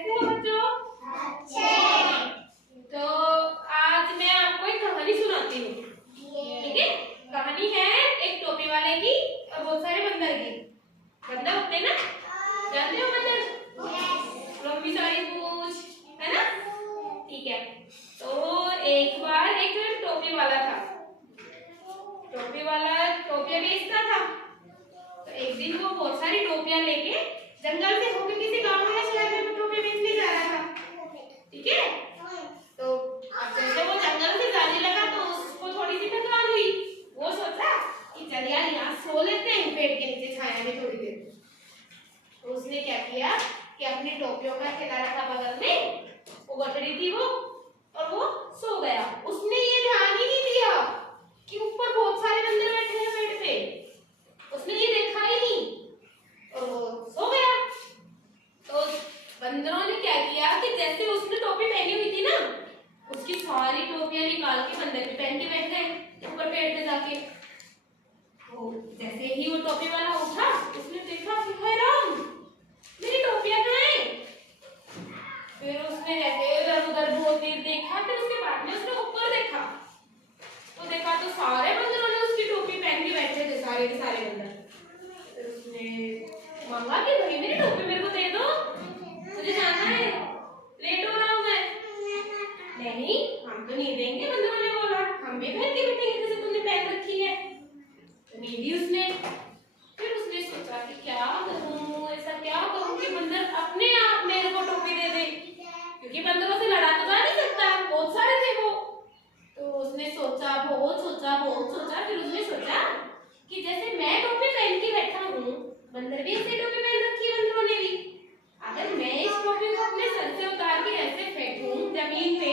कैसे हो बच्चों? तो आज मैं आपको एक कहानी सुनाती हूँ, ठीक है? कहानी है एक टोपी वाले की और बहुत सारे बंदर की। बंदर होते हैं ना, जानते हो बंदर? लंबी सारी पूंछ, है ना? ठीक है। तो एक बार एक टोपी वाला था। टोपी वाला टोपियां बेचता था। तो एक दिन वो बहुत सारी टोपियां लेके जंगल से होकर किसी गांव या शहर में टोपियां बेचने जा रहा था, ठीक है? तो अब जैसे वो जंगल से जाने लगा तो उसको थोड़ी सी थकान हुई। वो सोचा कि चल यार यहाँ सो लेते हैं पेड़ के नीचे छाया में थोड़ी देर। तो उसने क्या किया कि अपनी टोपियों का ठेला रखा बगल में, वो गठरी थी वो, और वो सो गया। उसने ये ध्यान ही नहीं दिया कि ऊपर बहुत सारे बंदर बैठे हैं पेड़ पे। उसने ये देखा ही नहीं और वो सो गया। तो बंदरों ने क्या किया कि जैसे उसने टोपी पहनी हुई थी ना, उसकी सारी टोपियां निकाल के बंदर पे पहन के बैठ गए ऊपर पेड़ पे जाके। तो जैसे ही वो टोपी वाला उठा, उसने देखा कि हाय राम, मेरी टोपियां कहाँ हैं? फिर उसने ऐसे इधर उधर बहुत देर देखा। फिर उसके बाद में उसने ऊपर देखा, तो देखा तो सारे बंदरों ने उसकी टोपी पहन के बैठे थे, सारे के सारे बंदर। फिर उसने मांगा कि भाई मेरी टोपी मेरे को दे दो, मुझे जाना है, लेट हो रहा हूँ मैं। नहीं, हम तो नहीं देंगे, बंदरों ने बोला, हम भी पहन के बैठेंगे जैसे तुमने पहन रखी है। तो नहीं दी उसने। फिर उसने सोचा कि क्या करूं, ऐसा क्या करूं कि बंदर अपने आप मेरे को टोपी दे दे, क्योंकि बंदरों से लड़ा तो जा नहीं सकता, बहुत सारे थे वो। तो उसने सोचा, बहुत सोचा। फिर उसने सोचा कि जैसे मैं टोपी पहन के बैठा हूँ, बंदर भी ऐसे टोपी पहन रखी है बंदरों ने भी। अगर मैं इस टोपी को अपने सर से उतार के ऐसे फेंकूं जमीन पे,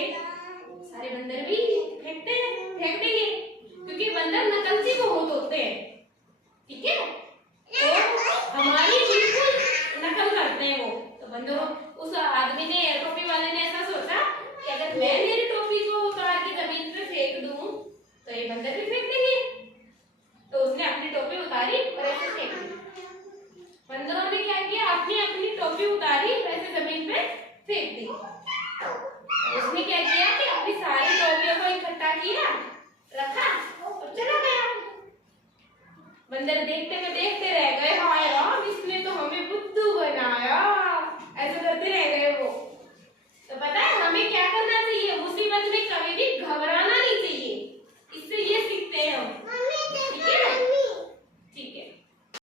सारे बंदर भी फेंक देंगे, क्योंकि बंदर नकलची बहुत होते हैं, ठीक है? तो हमारी बिल्कुल नकल करते हैं वो। तो बंदरों, उस आदमी ने, टोपी वाले ने ऐसा सोचा कि अगर मैं मेरी टोपी को उतार के जमीन पे फेंक दूं तो ये बंदर भी फेंक देंगे। तो उसने अपनी टोपी उतारी और ऐसे फेंक दी। बंदरों ने क्या किया, अपनी अपनी टोपी उतारी